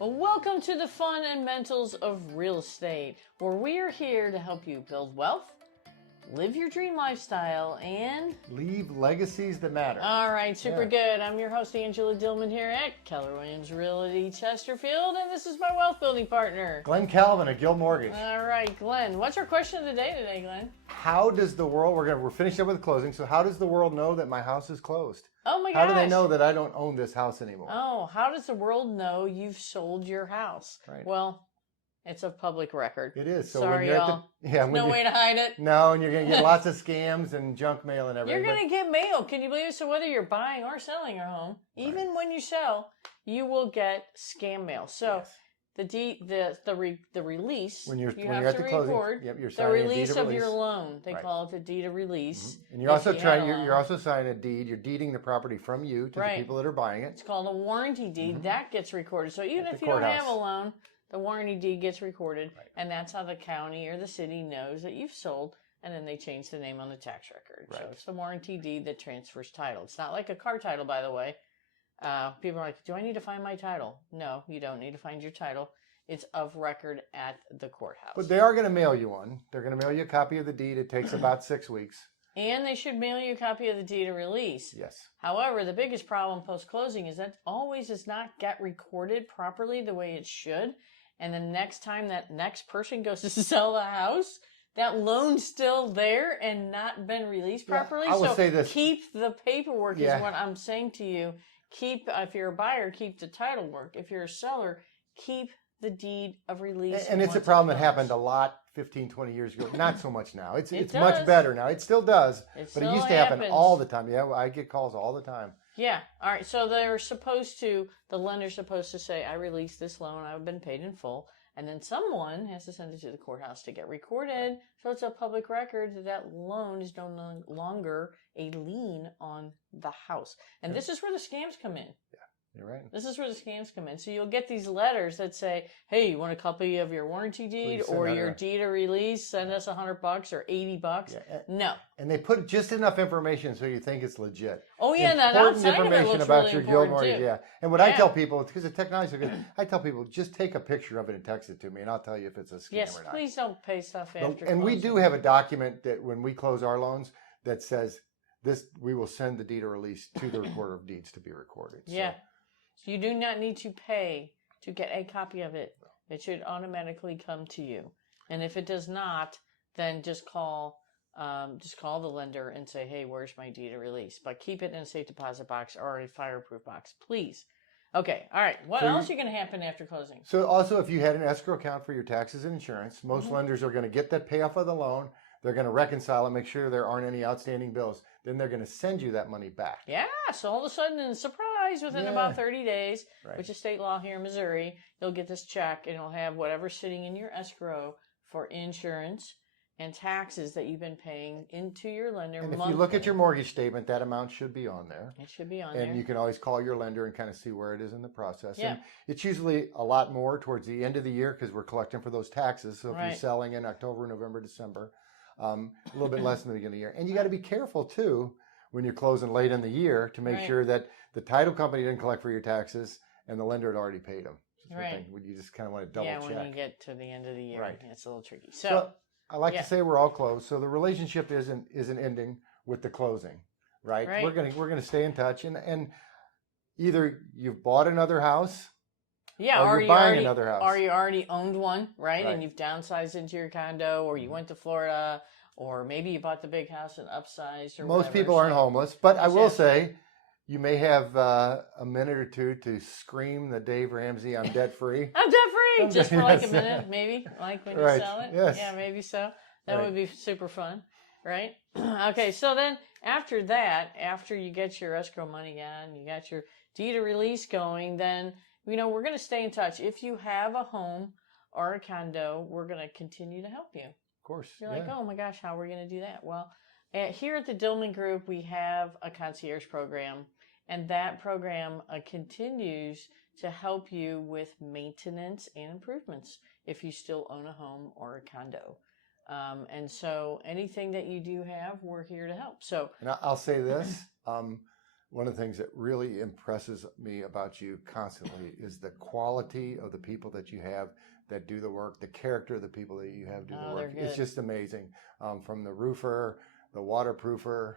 Well, welcome to the fundamentals of real estate, where we are here to help you build wealth, live your dream lifestyle, and leave legacies that matter. All right, super good. I'm your host, Angela Dillmon, here at Keller Williams Realty, Chesterfield, and this is my wealth building partner, Glen Calvin at Guild Mortgage. All right, Glen. What's our question of the day today, Glen? How does the world, we're finishing up with closing, so how does the world know that my house is closed? Oh my gosh. How do they know that I don't own this house anymore? Oh, how does the world know you've sold your house? Right. Well, it's a public record. It is. So sorry, when you're y'all. There's no way to hide it. No, and you're going to get lots of scams and junk mail and everything. You're going to get mail. Can you believe it? So whether you're buying or selling your home, even when you sell, you will get scam mail. So the release, when you're have at to the closing, record you're the signing release a deed of your loan. They call it the deed of release. Mm-hmm. And you're also signing a deed. You're deeding the property from you to the people that are buying it. It's called a warranty deed. That gets recorded. So even if you don't have a loan, the warranty deed gets recorded, and that's how the county or the city knows that you've sold, and then they change the name on the tax record. So it's the warranty deed that transfers title. It's not like a car title, by the way. People are like, do I need to find my title? No, you don't need to find your title. It's of record at the courthouse. But they are going to mail you one. They're going to mail you a copy of the deed. It takes about 6 weeks. And they should mail you a copy of the deed of release. Yes. However, the biggest problem post-closing is that always does not get recorded properly the way it should. And the next time that next person goes to sell the house, that loan's still there and not been released properly. I will say this. Keep the paperwork is what I'm saying to you. If you're a buyer, keep the title work. If you're a seller, keep the deed of release. And it's a problem that happened a lot 15, 20 years ago. Not so much now. It's much better now. It still does, but it used to happen all the time. Yeah, I get calls all the time. Yeah. All right. So the lender's supposed to say, I released this loan. I've been paid in full. And then someone has to send it to the courthouse to get recorded. So it's a public record that loan is no longer a lien on the house. And this is where the scams come in. Yeah. You're right. This is where the scams come in. So you'll get these letters that say, hey, you want a copy of your warranty deed or your deed of release? Send us $100 or $80. Yeah. No. And they put just enough information so you think it's legit. Oh, yeah. That outside of it looks about really your Guild Mortgage. Too. Yeah. And what I tell people, because the technology is good, I tell people, just take a picture of it and text it to me, and I'll tell you if it's a scam or not. Yes, please don't pay stuff after And we do have a document that when we close our loans that says we will send the deed of release to the recorder of deeds to be recorded. Yeah. So you do not need to pay to get a copy of it. It should automatically come to you. And if it does not, then just call the lender and say, hey, where's my deed of release? But keep it in a safe deposit box or a fireproof box, please. Okay, all right. What else is going to happen after closing? So also, if you had an escrow account for your taxes and insurance, most lenders are going to get that payoff of the loan. They're going to reconcile it, make sure there aren't any outstanding bills. Then they're going to send you that money back. Yeah, so all of a sudden, surprise, within about 30 days, which is state law here in Missouri, you'll get this check and it'll have whatever's sitting in your escrow for insurance and taxes that you've been paying into your lender monthly. And if you look at your mortgage statement, that amount should be on there. It should be on there. And you can always call your lender and kind of see where it is in the process. Yeah. And it's usually a lot more towards the end of the year because we're collecting for those taxes. So if you're selling in October, November, December, a little bit less in the beginning of the year. And you got to be careful, too, when you're closing late in the year to make sure that the title company didn't collect for your taxes and the lender had already paid them. You just kind of want to double check. Yeah, when you get to the end of the year, it's a little tricky. So I like to say we're all closed. So the relationship isn't ending with the closing, right? We're gonna stay in touch, and either you've bought another house, or you're buying another house, or you already owned one, right? And you've downsized into your condo, or you went to Florida, or maybe you bought the big house and upsized, or most people aren't homeless, but I will say you may have a minute or two to scream the Dave Ramsey, I'm debt free. I'm debt free, just for like a minute, maybe, like when you sell it. Yes. Yeah, maybe so. That would be super fun, right? Okay, so then after that, after you get your escrow money on, you got your deed of release going, then we're going to stay in touch. If you have a home or a condo, we're going to continue to help you. Of course. You're like, oh my gosh, how are we going to do that? Well, here at the Dillmon Group, we have a concierge program, and that program continues to help you with maintenance and improvements if you still own a home or a condo. And so anything that you do have, we're here to help. So, and I'll say this. one of the things that really impresses me about you constantly is the quality of the people that you have that do the work, the character of the people that you have do the work. It's just amazing. From the roofer, the waterproofer,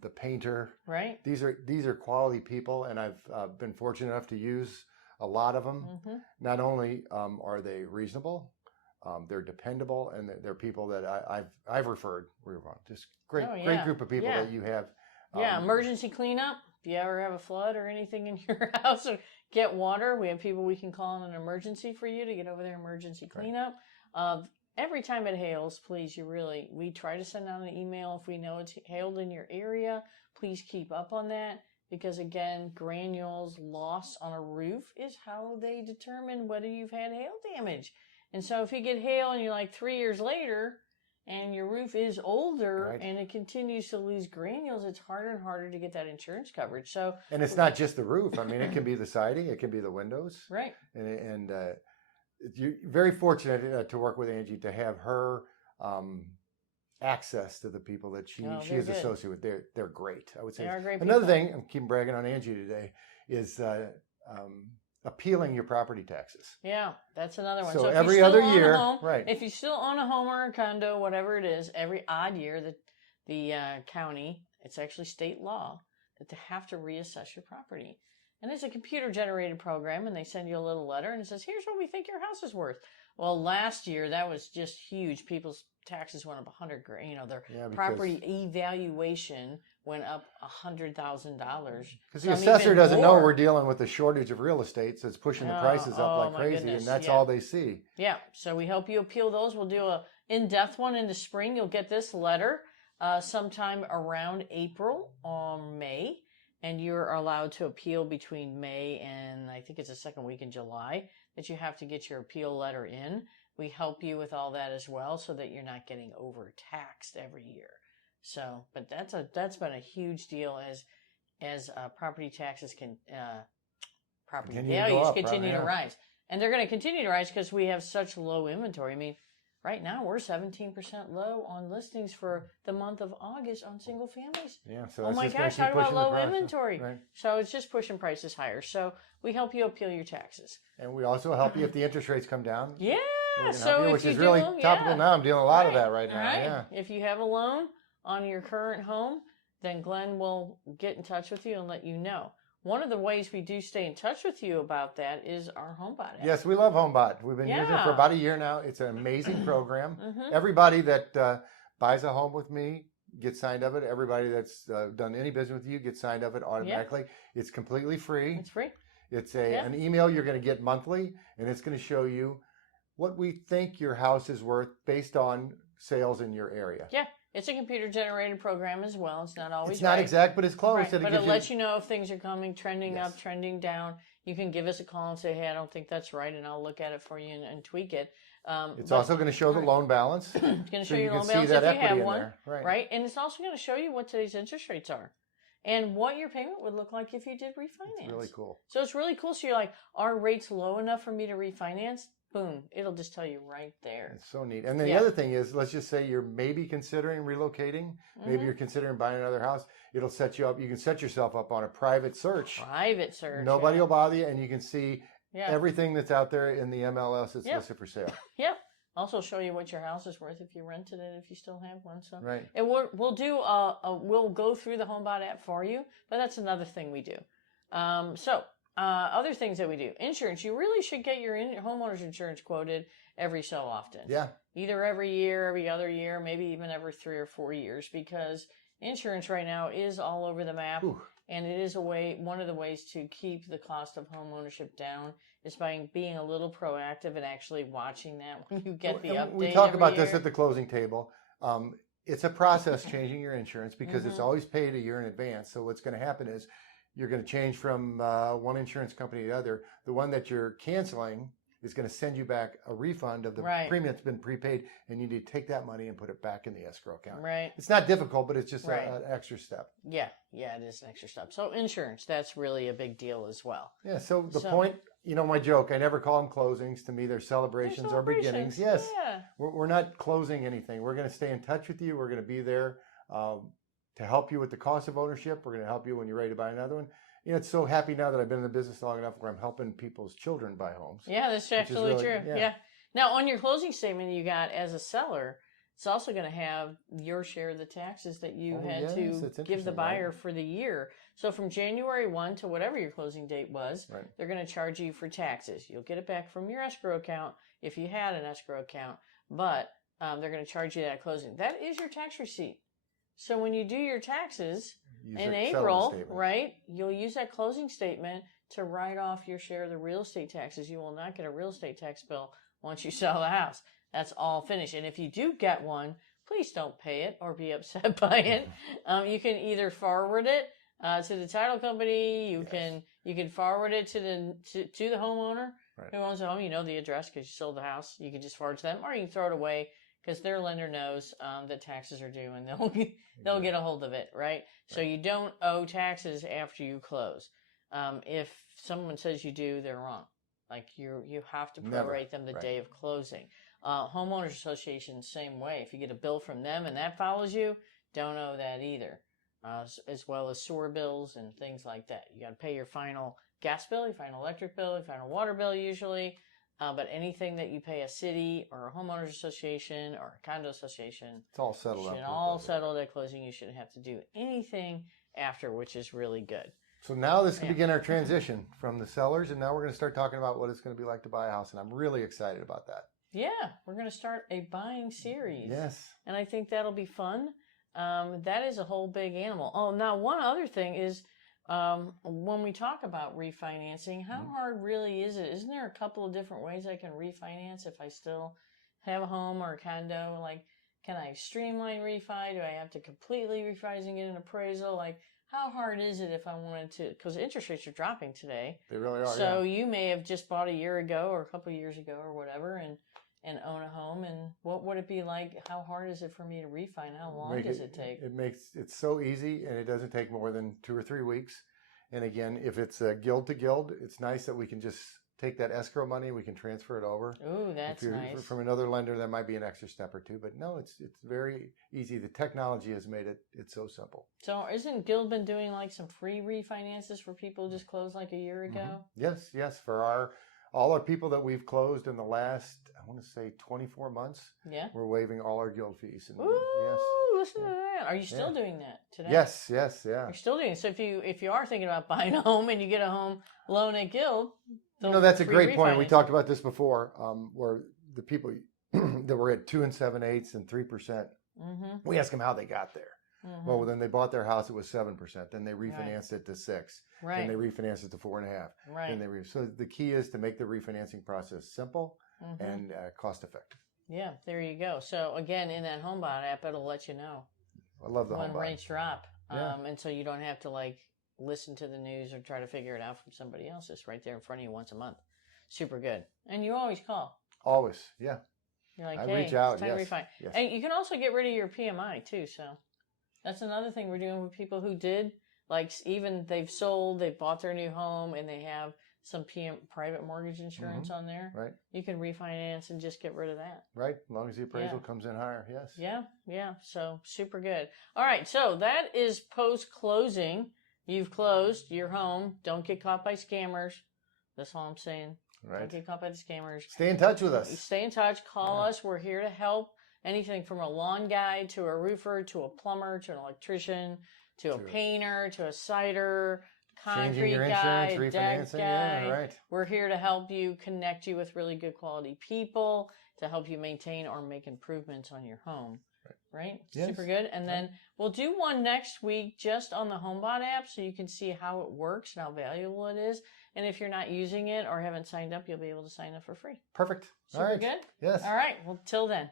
the painter. Right. These are quality people, and I've been fortunate enough to use a lot of them. Not only are they reasonable, they're dependable, and they're people that I've referred. Just great group of people that you have. Emergency cleanup. If you ever have a flood or anything in your house or get water, we have people we can call in an emergency for you to get over there emergency cleanup. Every time it hails, please, we try to send out an email if we know it's hailed in your area. Please keep up on that because, again, granules loss on a roof is how they determine whether you've had hail damage. And so if you get hail and you're like 3 years later and your roof is older and it continues to lose granules, it's harder and harder to get that insurance coverage. So, and it's not just the roof. I mean, it can be the siding, it can be the windows. Right. And you're very fortunate to work with Angie, to have her access to the people that she is associated with. They're great. I would say. They are great Another people. thing, I'm keeping bragging on Angie today, is appealing your property taxes. Yeah, that's another one. So every other year, if you still own a home or a condo, whatever it is, every odd year, the county, it's actually state law, that they have to reassess your property. And it's a computer-generated program, and they send you a little letter, and it says, here's what we think your house is worth. Well, last year, that was just huge. People's taxes went up $100,000. Their property evaluation went up $100,000. Because the assessor doesn't know we're dealing with a shortage of real estate, so it's pushing the prices up like crazy, and that's all they see. Yeah, so we help you appeal those. We'll do a in-depth one in the spring. You'll get this letter sometime around April or May, and you're allowed to appeal between May and I think it's the second week in July that you have to get your appeal letter in. We help you with all that as well so that you're not getting overtaxed every year. So, but that's been a huge deal as property taxes property values continue to rise. And they're going to continue to rise because we have such low inventory. I mean, right now we're 17% low on listings for the month of August on single families. Yeah. So oh my gosh, talk about low inventory. Right. So it's just pushing prices higher. So we help you appeal your taxes. And we also help you if the interest rates come down. Yeah. So which is really topical now. I'm doing a lot of that right now. Right. Yeah. If you have a loan on your current home, then Glen will get in touch with you and let you know. One of the ways we do stay in touch with you about that is our HomeBot app. Yes, we love HomeBot. We've been using it for about a year now. It's an amazing program. Everybody that buys a home with me gets signed up. Everybody that's done any business with you gets signed up automatically. It's completely free. It's free. It's an email you're going to get monthly, and it's going to show you what we think your house is worth based on sales in your area. Yeah. It's a computer-generated program as well. It's not always It's not exact, but it's close. Right. But it lets you know if things are coming, trending up, trending down. You can give us a call and say, hey, I don't think that's right, and I'll look at it for you and tweak it. It's also going to show the loan balance. It's going to show you your loan balance if you have one. Right. And it's also going to show you what today's interest rates are and what your payment would look like if you did refinance. It's really cool. So it's really cool. So you're like, are rates low enough for me to refinance? Boom. It'll just tell you right there. It's so neat. And then the other thing is, let's just say you're maybe considering relocating. Maybe you're considering buying another house. It'll set you up. You can set yourself up on a private search. Private search. Nobody will bother you, and you can see everything that's out there in the MLS that's listed for sale. Yep. Also show you what your house is worth if you rented it, if you still have one. So right. And we'll go through the HomeBot app for you, but that's another thing we do. Other things that we do. Insurance. You really should get your homeowner's insurance quoted every so often. Yeah. Either every year, every other year, maybe even every 3 or 4 years, because insurance right now is all over the map. Ooh. And it is one of the ways to keep the cost of home ownership down is by being a little proactive and actually watching that when you get the update. We talk about this at the closing table. It's a process changing your insurance because it's always paid a year in advance. So what's going to happen is you're going to change from one insurance company to the other. The one that you're canceling is going to send you back a refund of the premium that's been prepaid, and you need to take that money and put it back in the escrow account. Right. It's not difficult, but it's just an extra step. Yeah, it is an extra step. So insurance, that's really a big deal as well. Yeah, so the point, my joke, I never call them closings. To me, they're celebrations or beginnings. Yes, we're not closing anything. We're going to stay in touch with you. We're going to be there. to help you with the cost of ownership. We're going to help you when you're ready to buy another one. It's so happy now that I've been in the business long enough where I'm helping people's children buy homes. Yeah, that's absolutely true. Yeah. Now, on your closing statement you got as a seller, it's also going to have your share of the taxes that you had to give the buyer for the year. So from January 1 to whatever your closing date was, they're going to charge you for taxes. You'll get it back from your escrow account if you had an escrow account, but they're going to charge you that closing. That is your tax receipt. So when you do your taxes in April, right, you'll use that closing statement to write off your share of the real estate taxes. You will not get a real estate tax bill once you sell the house. That's all finished. And if you do get one, please don't pay it or be upset by it. You can either forward it to the title company. You can forward it to the homeowner who owns the home. You know the address because you sold the house. You can just forward to them, or you can throw it away because their lender knows that taxes are due and they'll get a hold of it, right? So you don't owe taxes after you close. If someone says you do, they're wrong. Like you have to prorate them the day of closing. Homeowners Association, same way. If you get a bill from them and that follows you, don't owe that either. As well as sewer bills and things like that. You got to pay your final gas bill, your final electric bill, your final water bill usually. But anything that you pay a city or a homeowners association or a condo association, it's all settled. Should all settled at closing. You shouldn't have to do anything after, which is really good. So now this can begin our transition from the sellers, and now we're going to start talking about what it's going to be like to buy a house, and I'm really excited about that. Yeah, we're going to start a buying series. Yes. And I think that'll be fun. That is a whole big animal. Oh, now one other thing is when we talk about refinancing, how hard really is it? Isn't there a couple of different ways I can refinance if I still have a home or a condo? Like, can I streamline refi? Do I have to completely refi and get an appraisal? Like, how hard is it if I wanted to? Because interest rates are dropping today. They really are. So you may have just bought a year ago or a couple of years ago or whatever, and own a home. And what would it be like? How hard is it for me to refi? And how long does it take? It's so easy, and it doesn't take more than 2 or 3 weeks. And again, if it's a guild to guild, it's nice that we can just take that escrow money, we can transfer it over. Ooh, that's nice. From another lender, that might be an extra step or two, but no, it's very easy. The technology has made it's so simple. So isn't Guild been doing like some free refinances for people who just closed like a year ago? Yes. For all our people that we've closed in the last, I want to say 24 months, we're waiving all our Guild fees. And listen to that. Are you still doing that today? Yes, yeah. You're still doing it. So if you are thinking about buying a home and you get a home loan at Guild, that's a great point. We talked about this before, where the people that were at 2 7/8 and 3%, we ask them how they got there. Well, then they bought their house, it was 7%. Then they refinanced it to 6%. Right. Then they refinanced it to 4.5%. Right. So the key is to make the refinancing process simple and cost effective. Yeah, there you go. So again, in that HomeBot app, it'll let you know. I love the HomeBot. When rates drop. And so you don't have to listen to the news or try to figure it out from somebody else. It's right there in front of you once a month. Super good. And you always call. Always, yeah. You're like, I hey, reach out, it's time to refine. Yes. And you can also get rid of your PMI too. So that's another thing we're doing with people who did, even they've sold, they bought their new home, and they have some private mortgage insurance on there. Right. You can refinance and just get rid of that. Right. As long as the appraisal comes in higher. Yes. Yeah. So super good. All right. So that is post-closing. You've closed your home. Don't get caught by scammers. That's all I'm saying. Right. Don't get caught by the scammers. Stay in touch with us. Stay in touch. Call us. We're here to help. Anything from a lawn guy to a roofer to a plumber to an electrician to a painter to a cider, concrete guy, deck guy. Yeah, right. We're here to help you, connect you with really good quality people to help you maintain or make improvements on your home. Right? Yes. Super good. And then we'll do one next week just on the HomeBot app so you can see how it works and how valuable it is. And if you're not using it or haven't signed up, you'll be able to sign up for free. Perfect. Super good? Yes. All right. Well, till then.